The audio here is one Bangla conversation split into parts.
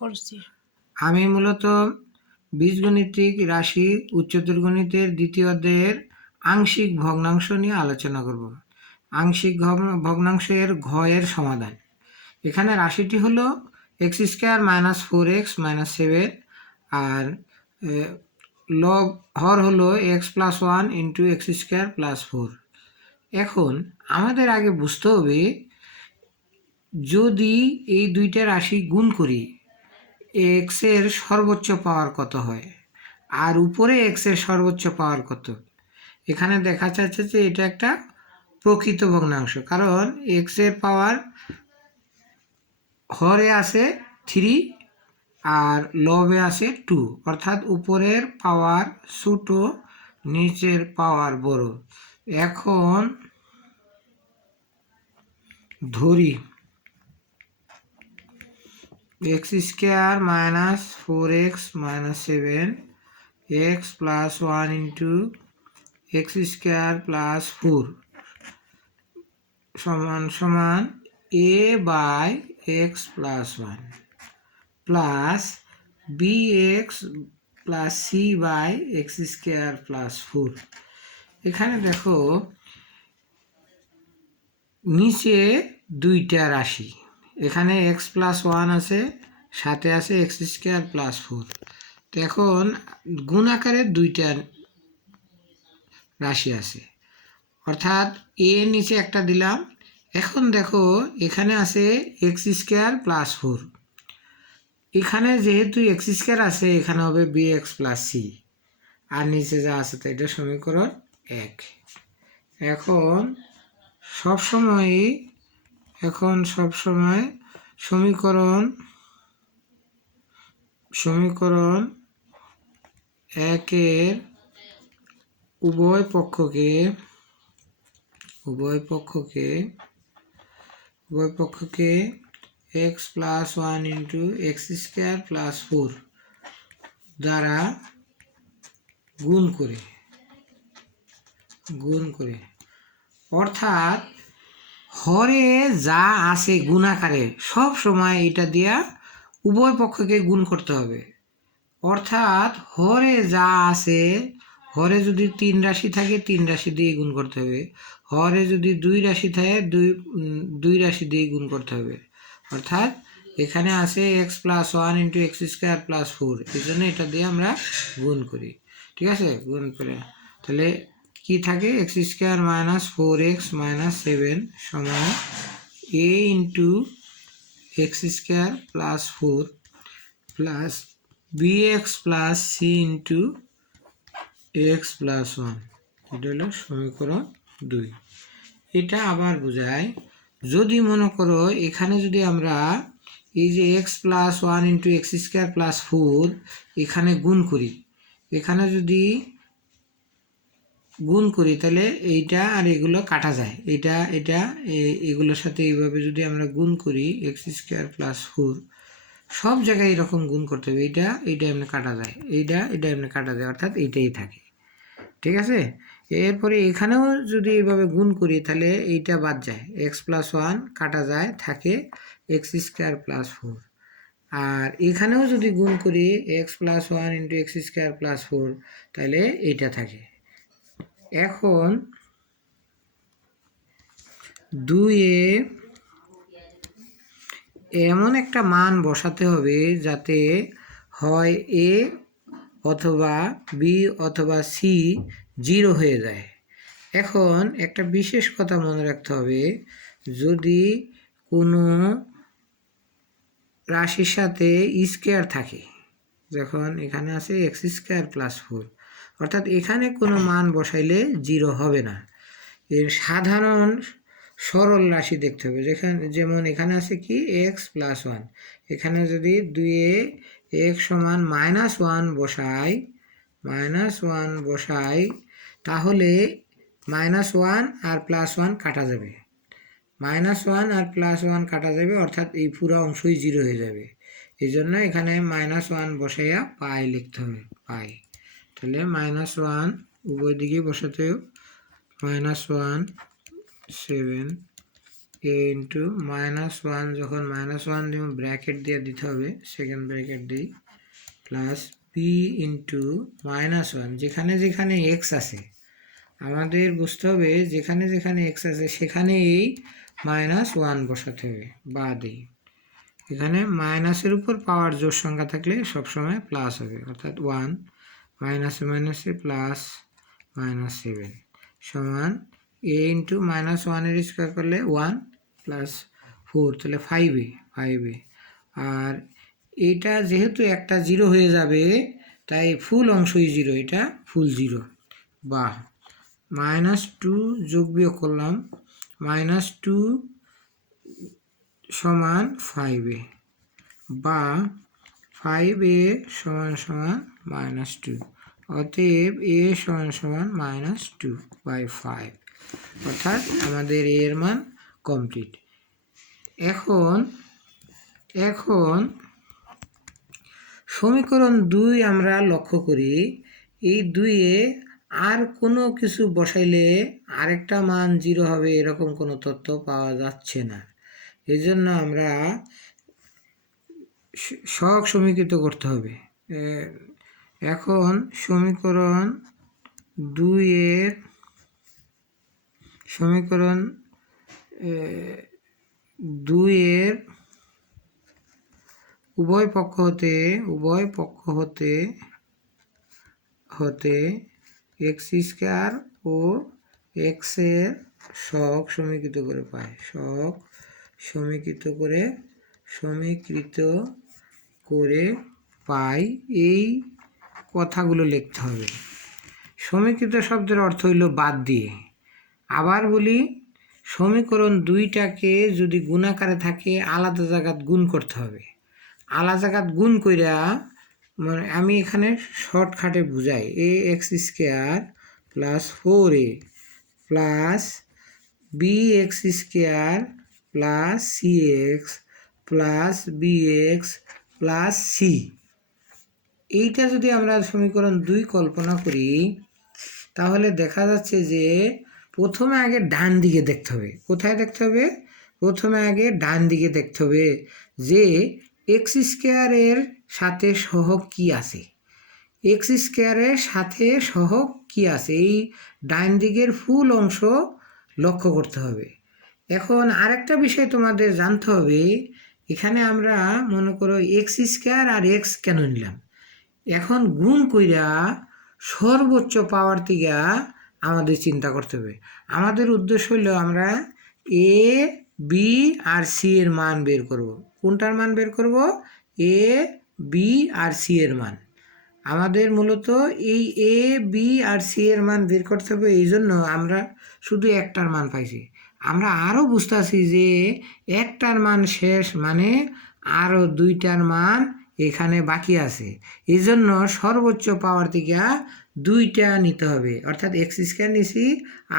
করছি। আমি মূলত বীজগণিতিক রাশি উচ্চতর গণিতের দ্বিতীয় অধ্যায়ের আংশিক ভগ্নাংশ নিয়ে আলোচনা করব। আংশিক ভগ্নাংশের ঘ এর সমাধান। এখানে রাশিটি হলো x square minus 4x minus 7 আর লব হর হলো x plus 1 into x square plus 4। এখন আমাদের আগে বুঝতে হবে, যদি এই দুইটা রাশি গুণ করি এক্স এর সর্বোচ্চ পাওয়ার কত হয় আর উপরে এক্স এর সর্বোচ্চ পাওয়ার কত। এখানে দেখা যাচ্ছে যে এটা একটা প্রকৃত ভগ্নাংশ, কারণ এক্স এর পাওয়ার হরে আছে 3 আর লবে আছে 2, অর্থাৎ উপরের পাওয়ার ছোট নিচের পাওয়ার বড়। এখন ধরি x square minus 4x minus 7 x plus 1 into x square plus 4 সমান সমান a বাই এক্স প্লাস 1 প্লাস b x plus c by x square plus 4। এখানে দেখো নিচে দুইটা রাশি, এখানে এক্স প্লাস 1 আছে, সাথে আছে এক্স স্কোয়ার প্লাস 4। তো এখন গুণ আকারে দুইটা রাশি আছে, অর্থাৎ এ নিচে একটা দিলাম। এখন দেখো এখানে আছে এক্স স্কোয়ার প্লাস 4, এখানে যেহেতু এক্স স্কোয়ার আছে এখানে হবে বি এক্স প্লাস সি, আর নিচে যা আছে তো এটা সমীকরণ 1। এখন সবসময় সমীকরণ 1-এর উভয় পক্ষকে x plus 1 into x square plus 4 দ্বারা গুণ করে অর্থাৎ হরে যা আছে গুণ আকারে সব সময় এটা দিয়া উভয় পক্ষকে গুণ করতে হবে। অর্থাৎ হরে যা আছে, হরে যদি 3 রাশি থাকে 3 রাশি দিয়ে গুণ করতে হবে, হরে যদি 2 রাশি থাকে 2 রাশি দিয়ে গুণ করতে হবে। অর্থাৎ এখানে আছে x plus 1 into x square plus 4, এই জন্য এটা দিয়ে আমরা গুণ করি। ঠিক আছে, গুণ করে তাহলে কি থাকে, x square minus 4x minus 7 সমান a into x square plus 4 plus bx plus c into x plus 1। এটা হলো সমীকরণ 2। এটা আবার বোঝায়, যদি মনে করো এখানে যদি আমরা এই যে x plus 1 into x square plus 4 এখানে গুণ করি, তাহলে এইটা আর এগুলো কাটা যায়, এগুলোর সাথে এইভাবে যদি আমরা গুণ করি এক্স স্কোয়ার প্লাস 4 সব জায়গায় এরকম গুণ করতে হবে, এইটা এমনি কাটা যায়, এইটা এমনি কাটা যায়, অর্থাৎ এইটাই থাকে। ঠিক আছে, এরপরে এখানেও যদি এইভাবে গুণ করি তাহলে এইটা বাদ যায়, এক্স প্লাস 1 কাটা যায়, থাকে এক্স স্কোয়ার প্লাস 4। আর এখানেও যদি গুণ করি x plus 1 into x square plus 4 তাহলে এইটা থাকে। এখন 2-এ এমন একটা মান বসাতে হবে যাতে হয় এ অথবা বি অথবা সি 0 হয়ে যায়। এখন একটা বিশেষ কথা মনে রাখতে হবে, যদি কোনো রাশির সাথে স্কোয়ার থাকে, যখন এখানে আছে এক্স স্কোয়ার প্লাস 4, অর্থাৎ এখানে কোনো মান বসাইলে 0 হবে না। এর সাধারণ সরল রাশি দেখতে হবে, যেমন এখানে আছে কি এক্স প্লাস 1, এখানে যদি 2-এ এক্স সমান -1 বসাই তাহলে -1 আর +1 কাটা যাবে, -1 আর +1 কাটা যাবে, অর্থাৎ এই পুরো অংশই 0 হয়ে যাবে। এই জন্য এখানে -1 বসাইয়া পাই লিখতে হবে, পাই। তাহলে -1 উভয় দিকেই বসাতে হবে, -1 7 এ ইন্টু -1, যখন -1 দিব ব্র্যাকেট দিয়ে দিতে হবে, সেকেন্ড ব্র্যাকেট দিই, প্লাস বি ইন্টু -1, যেখানে যেখানে এক্স আছে আমাদের বুঝতে হবে, যেখানে যেখানে এক্স আছে সেখানেই -1 বসাতে হবে, বা দিই। এখানে মাইনাসের উপর পাওয়ার জোড় সংখ্যা থাকলে সবসময় প্লাস হবে, অর্থাৎ 1 মাইনাসে মাইনাসে প্লাস -7 সমান এ ইন্টু -1 স্কোয়ার করলে 1 প্লাস 4, তাহলে 5a। আর এইটা যেহেতু একটা 0 হয়ে যাবে তাই ফুল অংশই 0, এটা ফুল 0, বা -2 যোগ বিয়োগ করলাম, -2 সমান 5a, বা 5a সমান -2, অতএব a সমান -2/5, অর্থাৎ আমাদের a এর মান কমপ্লিট। এখন সমীকরণ 2 আমরা লক্ষ্য করি, এই 2-এ আর কোনো কিছু বসাইলে আরেকটা মান 0 হবে এরকম কোনো তথ্য পাওয়া যাচ্ছে না। এই জন্য আমরা সহগ সমীকৃত করতে হবে। এখন সমীকরণ 2-এর উভয় পক্ষ হতে এক্স স্কয়ার ও এক্স এর সহগ সমীকৃত করে পাই, এই কথাগুলো লিখতে হবে। সমীকৃত শব্দের অর্থ হইল বাদ দিয়ে। আবার বলি, সমীকরণ 2টাকে যদি গুণাকারে থাকে আলাদা জায়গাত গুণ করতে হবে, আলাদা জায়গাত গুণ কইরা, মানে আমি এখানে শর্টকাটে বুঝাই, a x square plus 4a plus b x square plus c x plus b x plus c, এইটা যদি আমরা সমীকরণ 2 কল্পনা করি তাহলে দেখা যাচ্ছে যে প্রথমে আগে ডান দিকে দেখতে হবে। কোথায় দেখতে হবে? প্রথমে আগে ডান দিকে দেখতে হবে যে এক্স স্কোয়ারের সাথে সহগ কি আছে, এক্স স্কোয়ারের সাথে সহগ কি আছে, এই ডান দিকের ফুল অংশ লক্ষ্য করতে হবে। এখন আরেকটা বিষয় তোমাদের জানতে হবে, এখানে আমরা মনে করো এক্স স্কোয়ার আর এক্স কেন নিলাম, এখন গুণ কইরা সর্বোচ্চ পাওয়ার থেকে আমাদের চিন্তা করতে হবে। আমাদের উদ্দেশ্য হইল আমরা এ বি আর সি এর মান বের করব। কোনটার মান বের করব? এ বি আর সি এর মান। আমাদের মূলত এই এ বি আর সি এর মান বের করতে হবে, এই জন্য আমরা শুধু একটার মান পাইছি। আমরা আরও বুঝতেছি যে একটার মান শেষ, মানে আরও 2টার মান এখানে বাকি আছে, এই জন্য সর্বোচ্চ পাওয়ার থেকে 2টা নিতে হবে, অর্থাৎ এক্স স্কোয়ার নিছি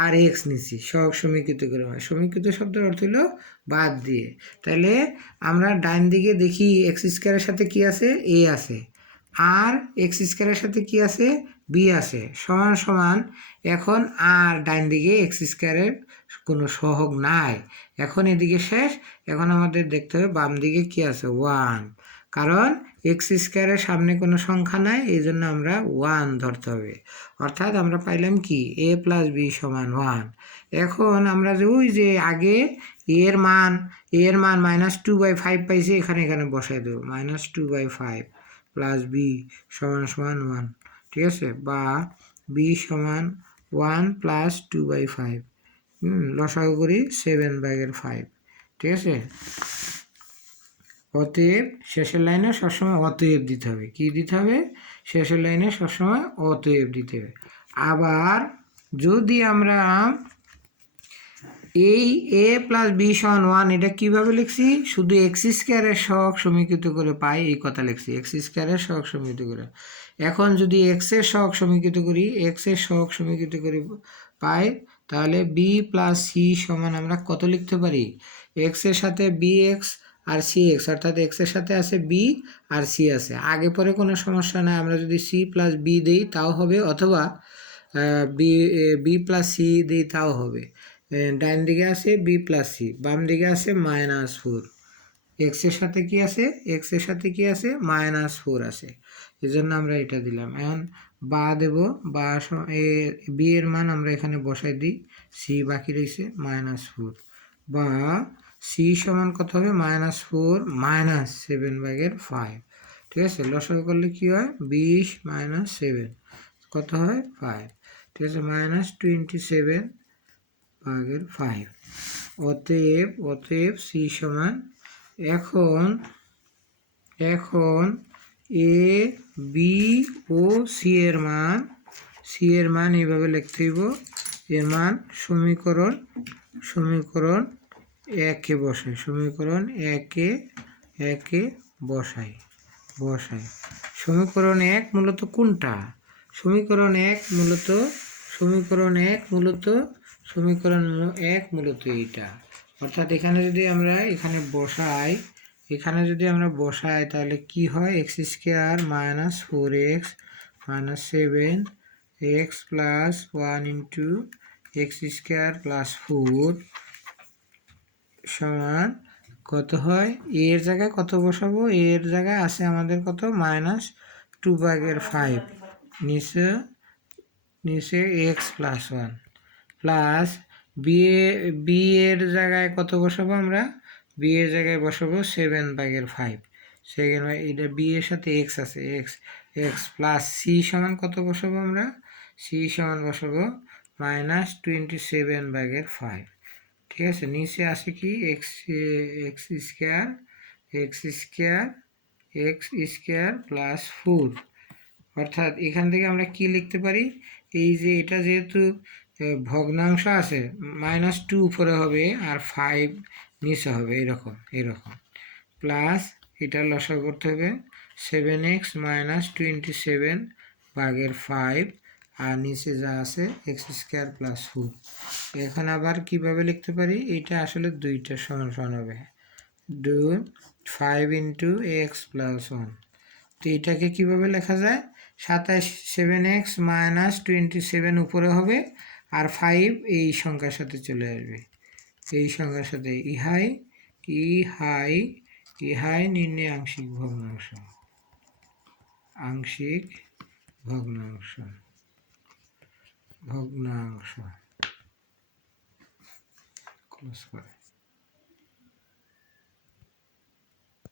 আর এক্স নিছি, সহগ সমীকৃত করে। সমীকৃত শব্দের অর্থ হলো বাদ দিয়ে। তাহলে আমরা ডান দিকে দেখি এক্স স্কোয়ারের সাথে কি আছে, এ আছে, আর এক্স স্কোয়ারের সাথে কি আছে, বি আছে, সমান সমান। এখন আর ডান দিকে এক্স স্কোয়ারের কোনো সহগ নাই, এখন এদিকে শেষ। এখন আমাদের দেখতে হবে বাম দিকে কি আছে, 1, কারণ এক্স স্কোয়ারের সামনে কোনো সংখ্যা নাই, এই জন্য আমরা 1 ধরতে হবে। অর্থাৎ আমরা পাইলাম কি, a প্লাস বি সমান 1। এখন আমরা যে ওই যে আগে এর মান -2/5 পাইছি, এখানে বসাই দেবো, -2/5 প্লাস বি সমান 1, ঠিক আছে, বা বি সমান 1 প্লাস 2/5, লসাগু করি 7/5, ঠিক আছে। অতএব শেষের লাইনে সবসময় অতএব দিতে হবে। কি দিতে হবে? শেষের লাইনে সবসময় অতএব দিতে হবে। আবার যদি আমরা এই এ প্লাস বি সমান 1 এটা কীভাবে লিখছি, শুধু এক্স স্কোয়ারের সহগ সমীকৃত করে পাই এই কথা লিখছি, এক্স স্কোয়ারের সহগ সমীকৃত করে। এখন যদি এক্সের সহগ সমীকৃত করি, এক্সের সহগ সমীকৃত করে পাই, তাহলে বি প্লাস সি সমান আমরা কত লিখতে পারি, এক্সের সাথে বি এক্স আর সি এক্স, অর্থাৎ এক্সের সাথে আছে বি আর সি আছে, আগে পরে কোনো সমস্যা নাই। আমরা যদি সি প্লাস বি দিই তাও হবে, অথবা বি প্লাস সি দিই তাও হবে। ডান দিকে আছে বি প্লাস সি, বাম দিকে আছে -4। এক্স এর সাথে কি আছে, এক্স এর সাথে কি আছে, -4 আছে, এই জন্য আমরা এটা দিলাম। এখন বা দেব, বা বি এর মান আমরা এখানে বসাই দিই, সি বাকি রয়েছে -4, বা সি সমান কত হবে, -4 -7/5। ঠিক আছে, লসাগু করলে কি হয়, 20 - 7 কত হয়, 5। ঠিক আছে, -27/5। অতএব সি সমান, এখন এ বি ও সি এর মান এইভাবে লিখতে হইব। এর মান সমীকরণ একে বসাই, সমীকরণ একে বসাই। সমীকরণ এক মূলত কোনটা, সমীকরণ এক মূলত এইটা। অর্থাৎ এখানে যদি আমরা বসাই তাহলে কি হয়, x² - 4x - 7x + 1 × x² + 4 সমান কত হয়, এর জায়গায় কত বসাবো, এর জায়গায় আছে আমাদের কত, -2/5, নিচে x + 1 প্লাস বি এর জায়গায় কত বসাবো, আমরা বি এর জায়গায় বসাবো 7/5। সেখানে এটা বি এর সাথে এক্স আছে, এক্স প্লাস সি সমান কত বসাবো, আমরা সি সমান বসাবো -27/5। ঠিক আছে, নিচে আসে কি x² + 4। অর্থাৎ এখান থেকে আমরা কি লিখতে পারি, এই যে এটা যেহেতু ভগ্নাংশ আছে, -2 উপরে হবে আর 5 নিচে হবে, এরকম প্লাস এটা লসাগু করতে হবে 7x - 27/5 আর নিচে যা আছে x² + 4। এখন আবার কিভাবে লিখতে পারি, এটা আসলে দুইটা সমান হবে, 5 × x + 1। তো এটাকে কিভাবে লেখা যায়, 7x - 27 উপরে হবে আর 5 এই সংখ্যার সাথে চলে আসবে, এই সংখ্যার সাথে ইহাই নির্ণয় আংশিক ভগ্নাংশ।